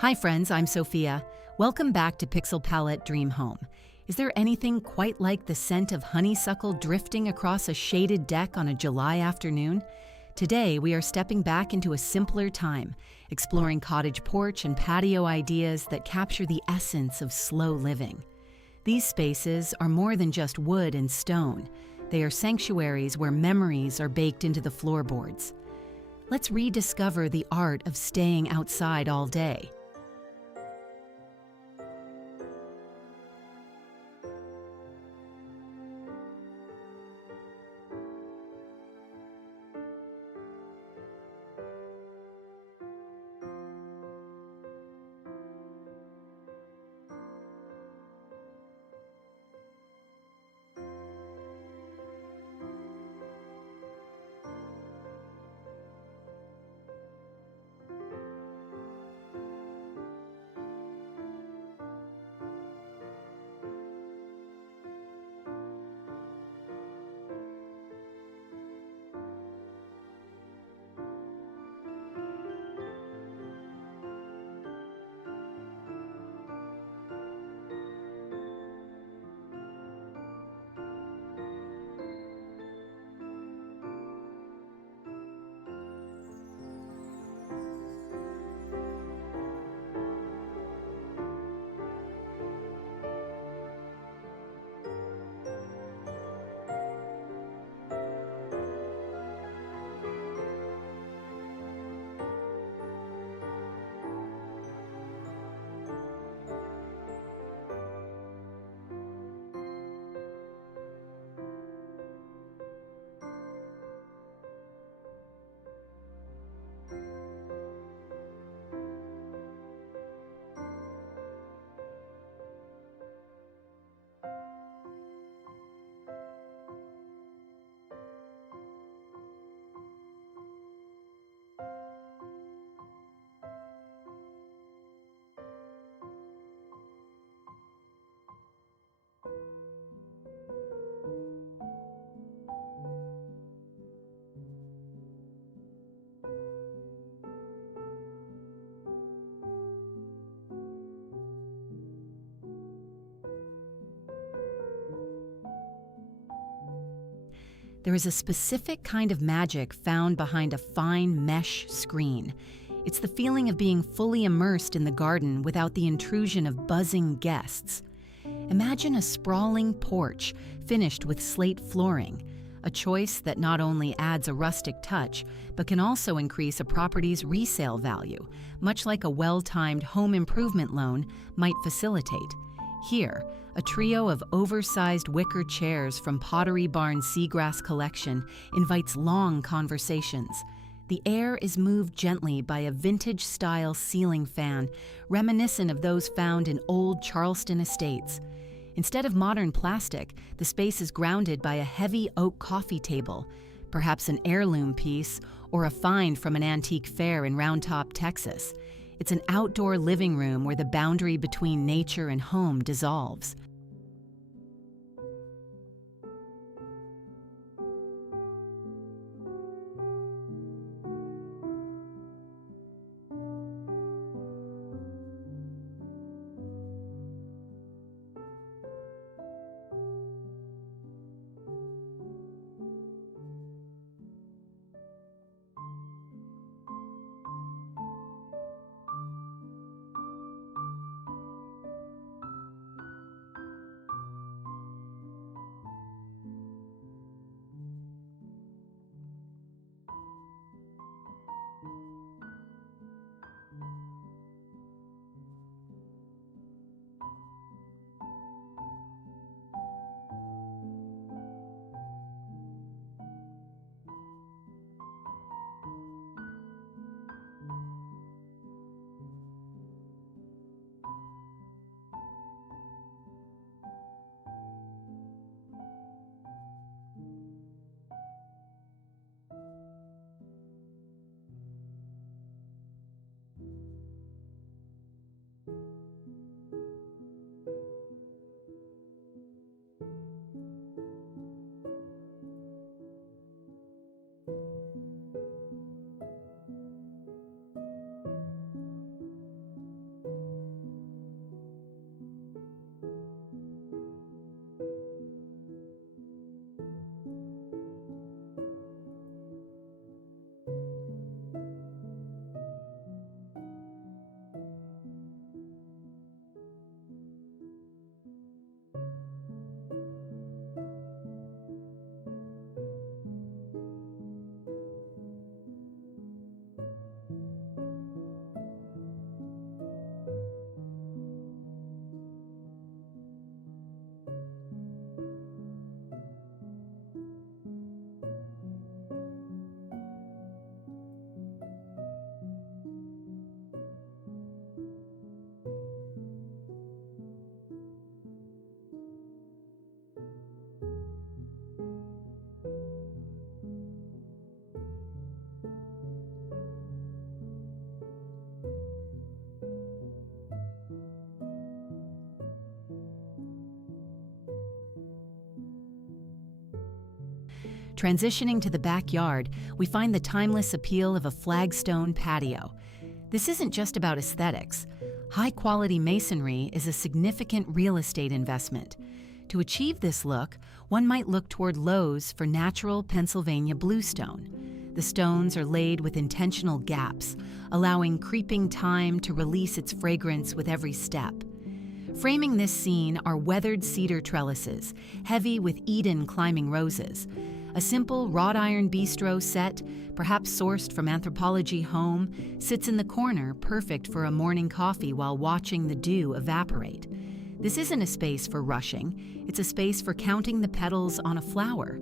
Hi friends, I'm Sophia. Welcome back to Pixelpalette Dream Home. Is there anything quite like the scent of honeysuckle drifting across a shaded deck on a July afternoon? Today, we are stepping back into a simpler time, exploring cottage porch and patio ideas that capture the essence of slow living. These spaces are more than just wood and stone. They are sanctuaries where memories are baked into the floorboards. Let's rediscover the art of staying outside all day. There is a specific kind of magic found behind a fine mesh screen. It's the feeling of being fully immersed in the garden without the intrusion of buzzing guests. Imagine a sprawling porch finished with slate flooring, a choice that not only adds a rustic touch, but can also increase a property's resale value, much like a well-timed home improvement loan might facilitate. Here, a trio of oversized wicker chairs from Pottery Barn's Seagrass collection invites long conversations. The air is moved gently by a vintage-style ceiling fan, reminiscent of those found in old Charleston estates. Instead of modern plastic, the space is grounded by a heavy oak coffee table, perhaps an heirloom piece or a find from an antique fair in Round Top, Texas. It's an outdoor living room where the boundary between nature and home dissolves. Transitioning to the backyard, we find the timeless appeal of a flagstone patio. This isn't just about aesthetics. High-quality masonry is a significant real estate investment. To achieve this look, one might look toward Lowe's for natural Pennsylvania bluestone. The stones are laid with intentional gaps, allowing creeping time to release its fragrance with every step. Framing this scene are weathered cedar trellises, heavy with Eden climbing roses. A simple wrought iron bistro set, perhaps sourced from Anthropology Home, sits in the corner, perfect for a morning coffee while watching the dew evaporate. This isn't a space for rushing, it's a space for counting the petals on a flower.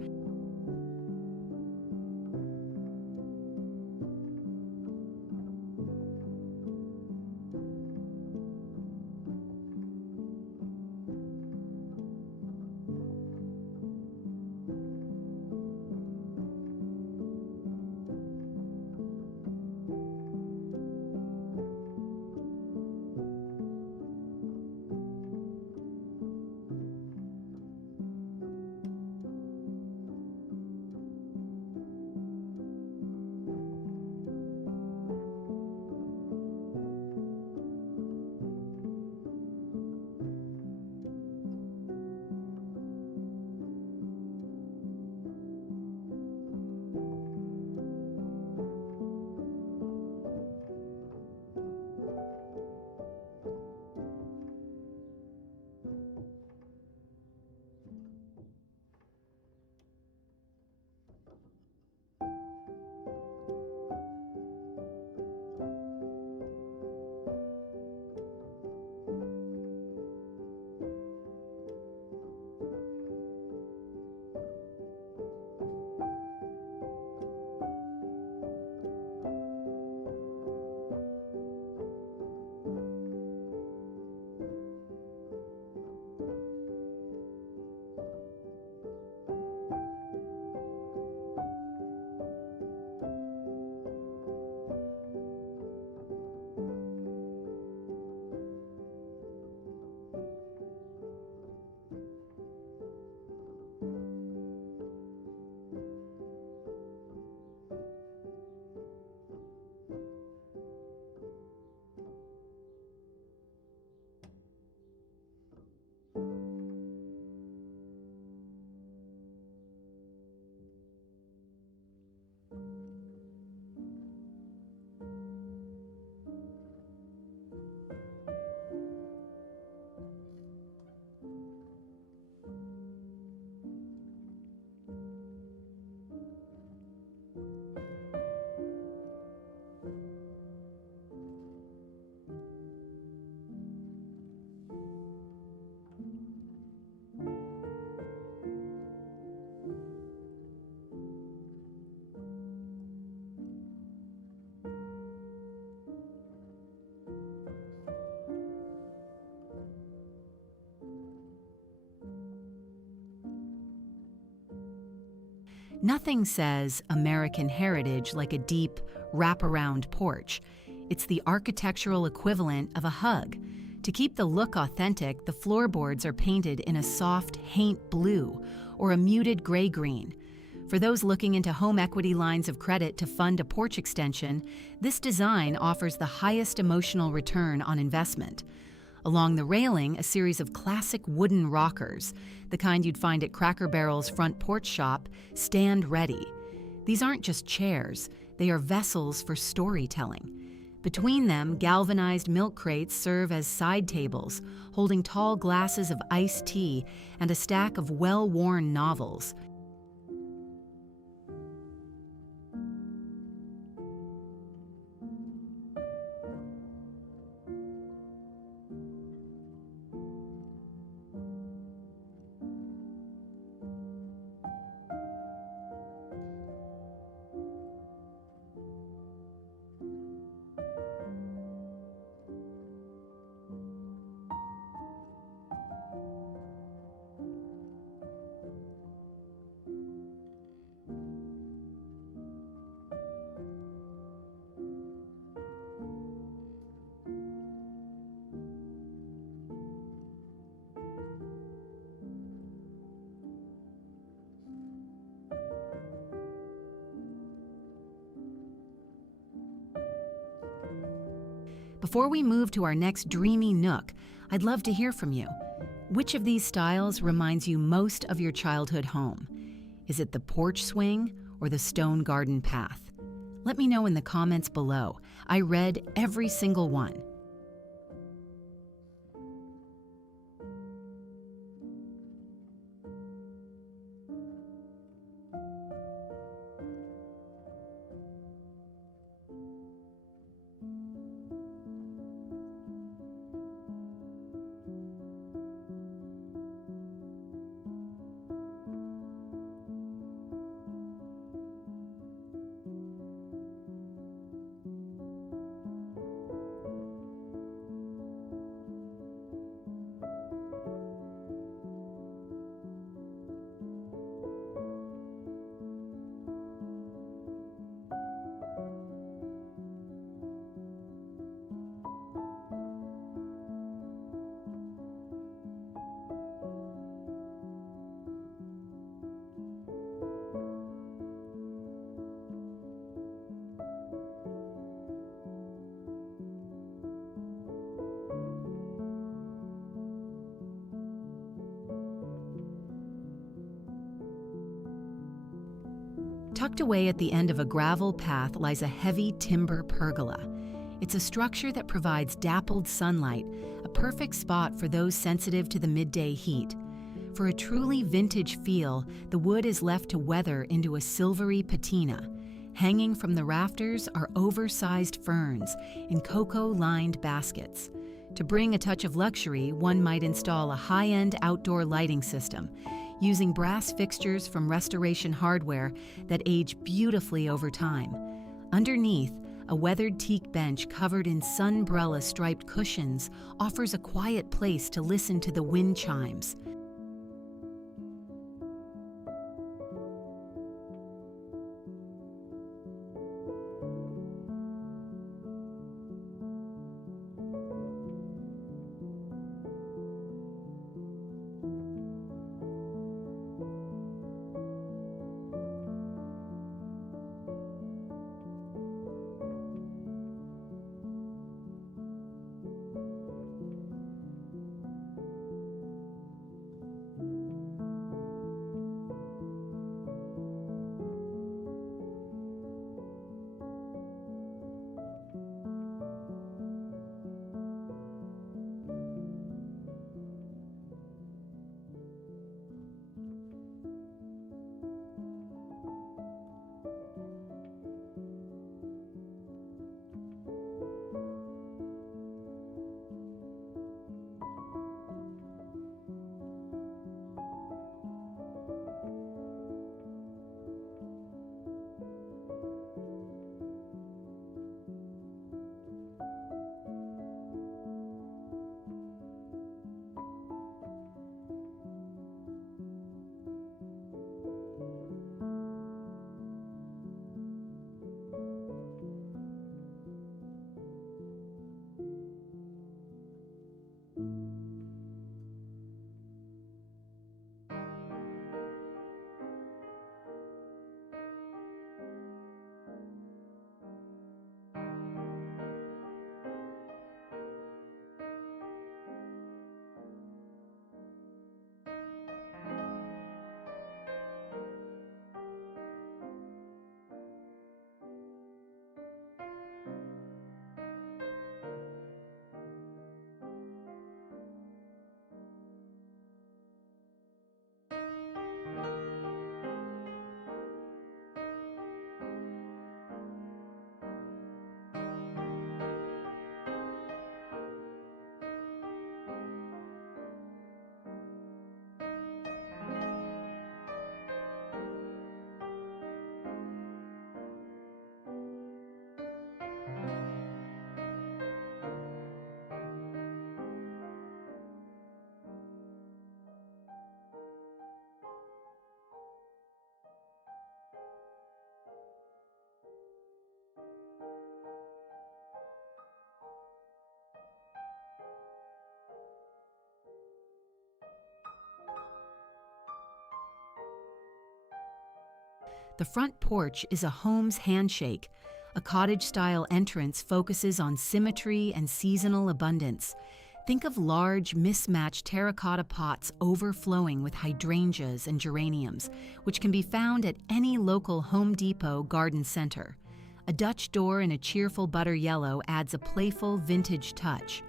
Nothing says American heritage like a deep, wraparound porch. It's the architectural equivalent of a hug. To keep the look authentic, the floorboards are painted in a soft haint blue or a muted gray-green. For those looking into home equity lines of credit to fund a porch extension, this design offers the highest emotional return on investment. Along the railing, a series of classic wooden rockers, the kind you'd find at Cracker Barrel's front porch shop, stand ready. These aren't just chairs, they are vessels for storytelling. Between them, galvanized milk crates serve as side tables, holding tall glasses of iced tea and a stack of well-worn novels. Before we move to our next dreamy nook, I'd love to hear from you. Which of these styles reminds you most of your childhood home? Is it the porch swing or the stone garden path? Let me know in the comments below. I read every single one. Tucked away at the end of a gravel path lies a heavy timber pergola. It's a structure that provides dappled sunlight, a perfect spot for those sensitive to the midday heat. For a truly vintage feel, the wood is left to weather into a silvery patina. Hanging from the rafters are oversized ferns in cocoa-lined baskets. To bring a touch of luxury, one might install a high-end outdoor lighting system, using brass fixtures from restoration hardware that age beautifully over time. Underneath, a weathered teak bench covered in sunbrella-striped cushions offers a quiet place to listen to the wind chimes. The front porch is a home's handshake, A cottage-style entrance focuses on symmetry and seasonal abundance. Think of large, mismatched terracotta pots overflowing with hydrangeas and geraniums, which can be found at any local Home Depot garden center. A Dutch door in a cheerful butter yellow adds a playful, vintage touch.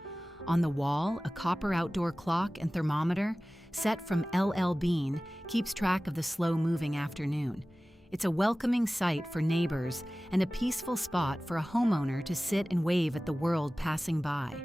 On the wall, a copper outdoor clock and thermometer, set from LL Bean, keeps track of the slow-moving afternoon. It's a welcoming sight for neighbors and a peaceful spot for a homeowner to sit and wave at the world passing by.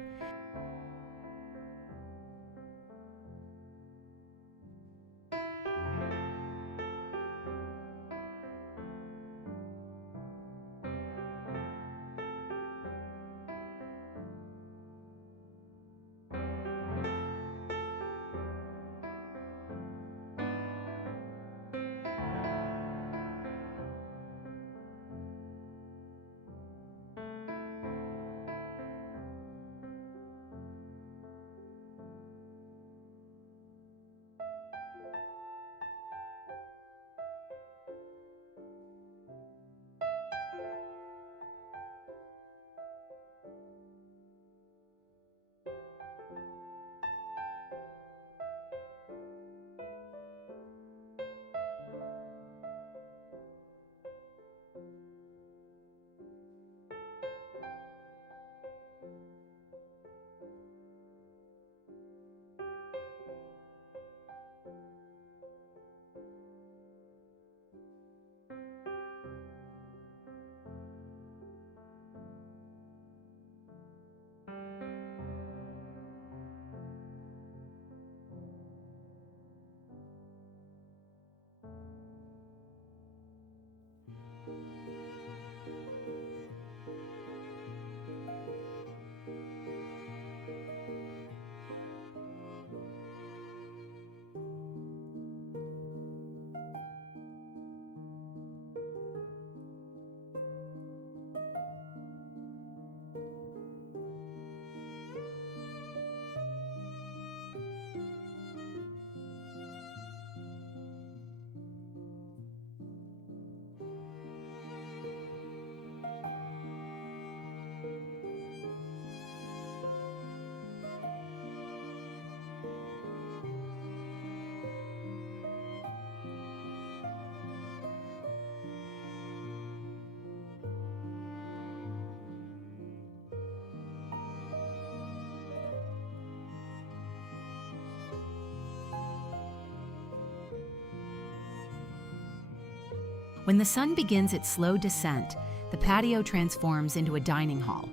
When the sun begins its slow descent, the patio transforms into a dining hall.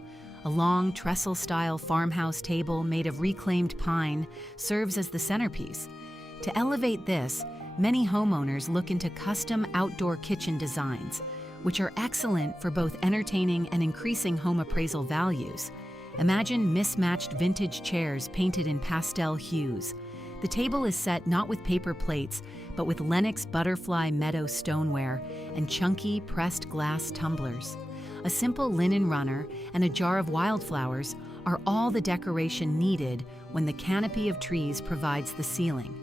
A long trestle-style farmhouse table made of reclaimed pine serves as the centerpiece. To elevate this, many homeowners look into custom outdoor kitchen designs, which are excellent for both entertaining and increasing home appraisal values. Imagine mismatched vintage chairs painted in pastel hues. The table is set not with paper plates, but with Lenox butterfly meadow stoneware and chunky pressed glass tumblers. A simple linen runner and a jar of wildflowers are all the decoration needed when the canopy of trees provides the ceiling.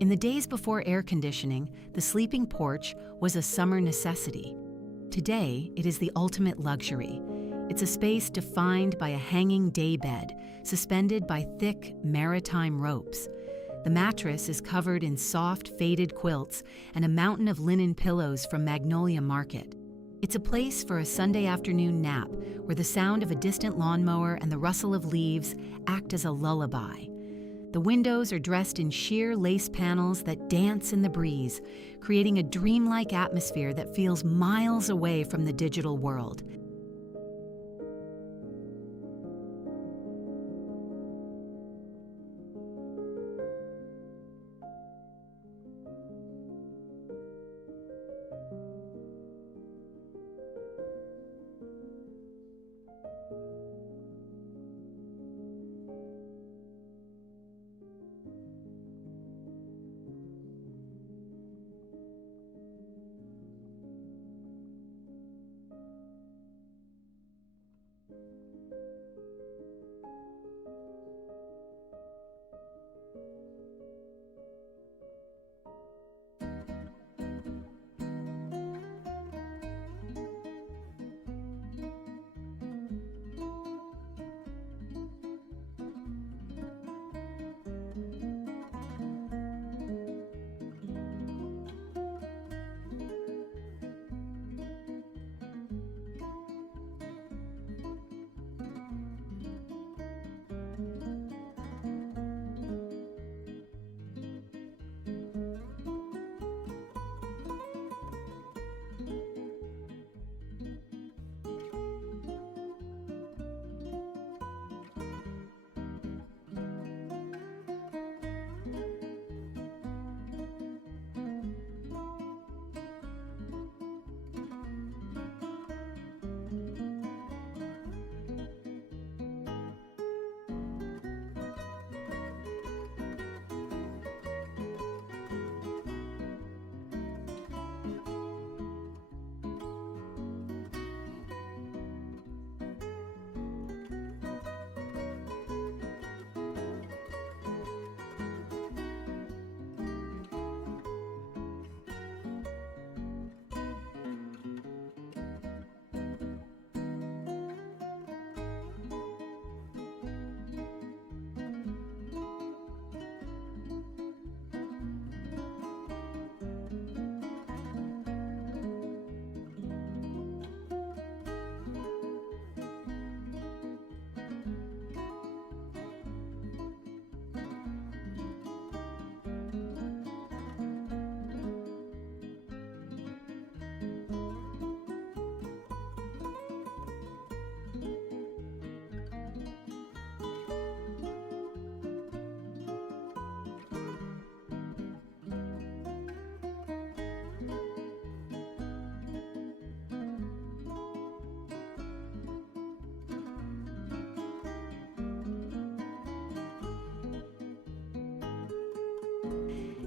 In the days before air conditioning, the sleeping porch was a summer necessity. Today, it is the ultimate luxury. It's a space defined by a hanging daybed, suspended by thick maritime ropes. The mattress is covered in soft, faded quilts and a mountain of linen pillows from Magnolia Market. It's a place for a Sunday afternoon nap where the sound of a distant lawnmower and the rustle of leaves act as a lullaby. The windows are dressed in sheer lace panels that dance in the breeze, creating a dreamlike atmosphere that feels miles away from the digital world.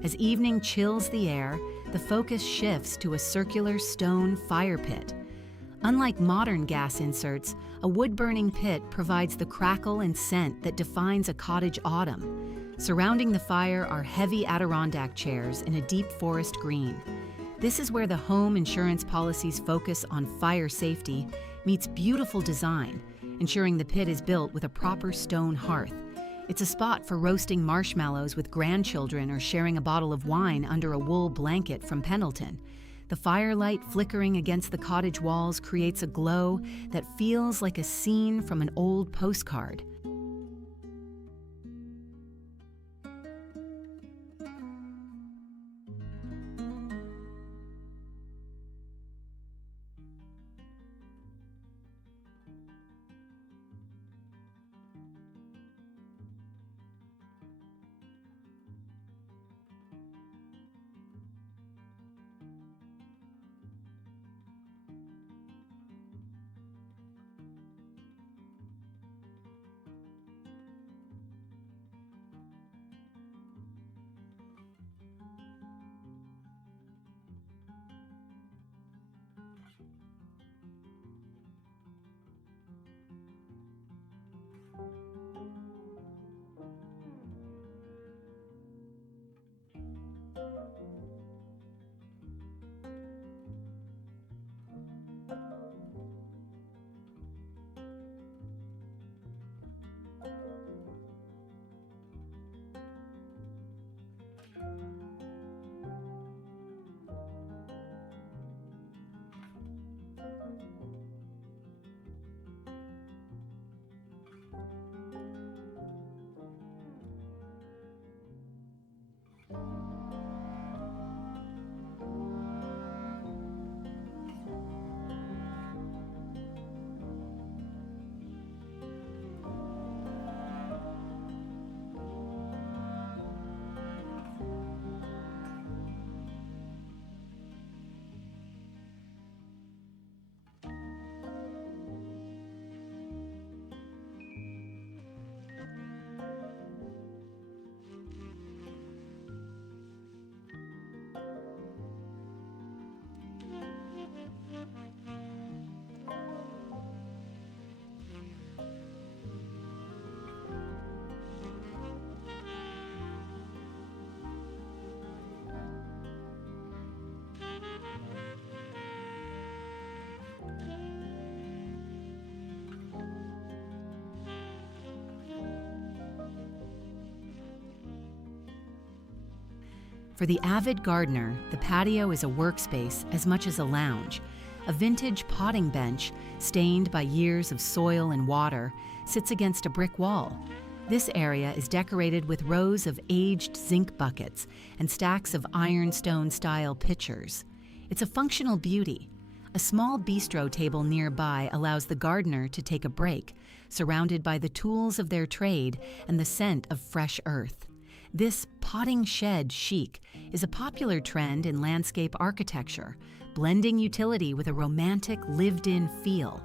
As evening chills the air, the focus shifts to a circular stone fire pit. Unlike modern gas inserts, a wood-burning pit provides the crackle and scent that defines a cottage autumn. Surrounding the fire are heavy Adirondack chairs in a deep forest green. This is where the home insurance policy's focus on fire safety meets beautiful design, ensuring the pit is built with a proper stone hearth. It's a spot for roasting marshmallows with grandchildren or sharing a bottle of wine under a wool blanket from Pendleton. The firelight flickering against the cottage walls creates a glow that feels like a scene from an old postcard. For the avid gardener, the patio is a workspace as much as a lounge. A vintage potting bench, stained by years of soil and water, sits against a brick wall. This area is decorated with rows of aged zinc buckets and stacks of ironstone-style pitchers. It's a functional beauty. A small bistro table nearby allows the gardener to take a break, surrounded by the tools of their trade and the scent of fresh earth. This potting shed chic is a popular trend in landscape architecture, blending utility with a romantic, lived-in feel.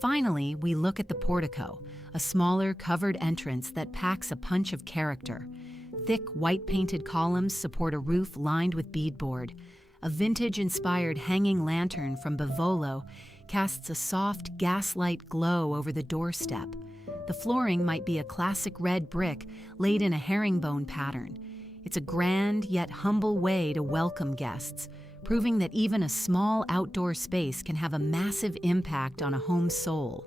Finally, we look at the portico, a smaller covered entrance that packs a punch of character. Thick white-painted columns support a roof lined with beadboard. A vintage-inspired hanging lantern from Bavolo casts a soft gaslight glow over the doorstep. The flooring might be a classic red brick laid in a herringbone pattern. It's a grand yet humble way to welcome guests, proving that even a small outdoor space can have a massive impact on a home's soul.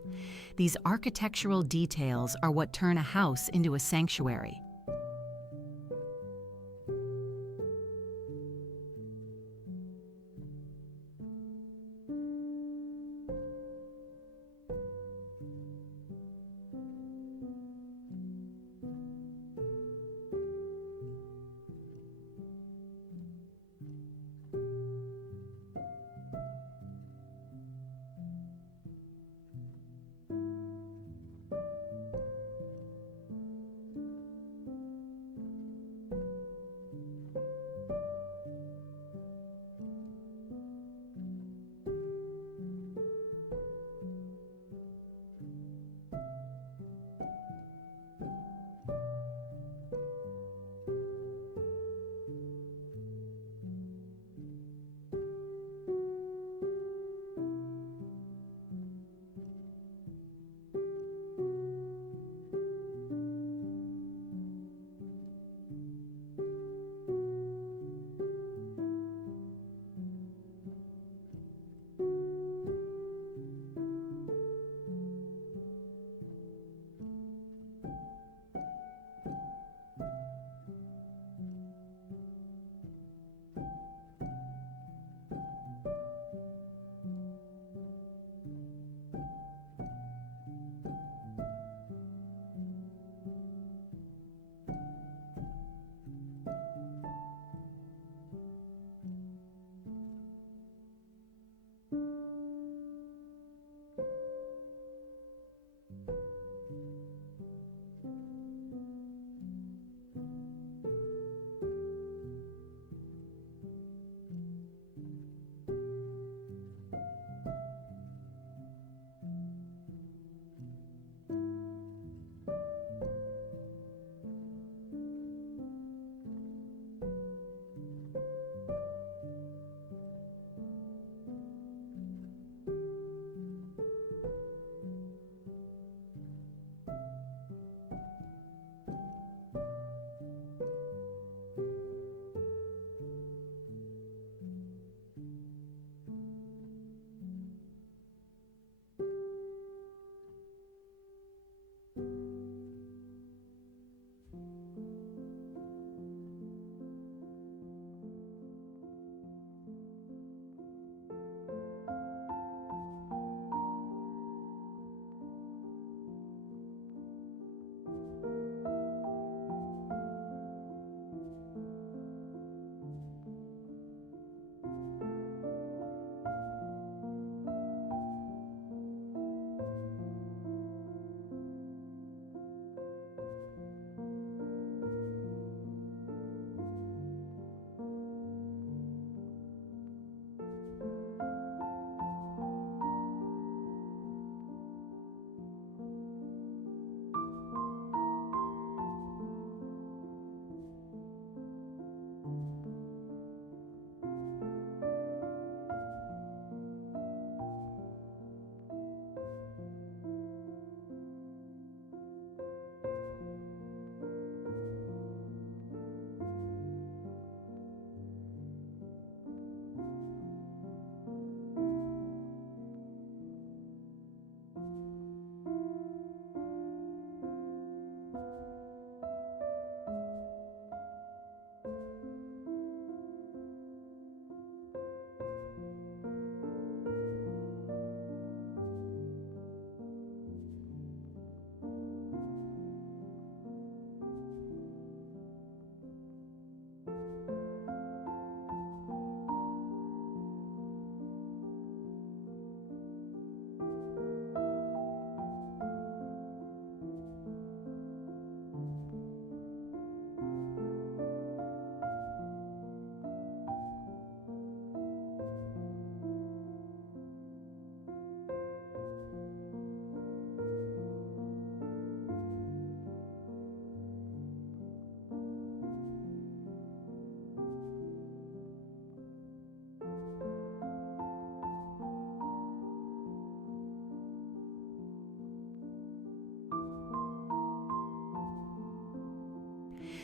These architectural details are what turn a house into a sanctuary.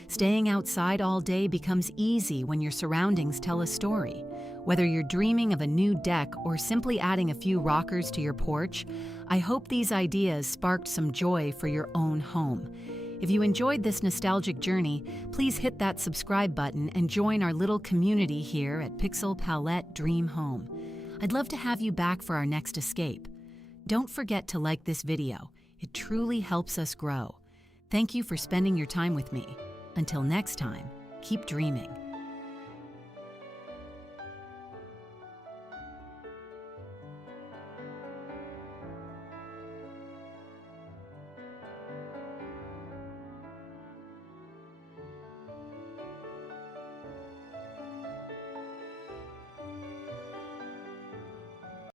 Staying outside all day becomes easy when your surroundings tell a story. Whether you're dreaming of a new deck or simply adding a few rockers to your porch, I hope these ideas sparked some joy for your own home. If you enjoyed this nostalgic journey, please hit that subscribe button and join our little community here at Pixelpalette Dream Home. I'd love to have you back for our next escape. Don't forget to like this video. It truly helps us grow. Thank you for spending your time with me. Until next time, keep dreaming.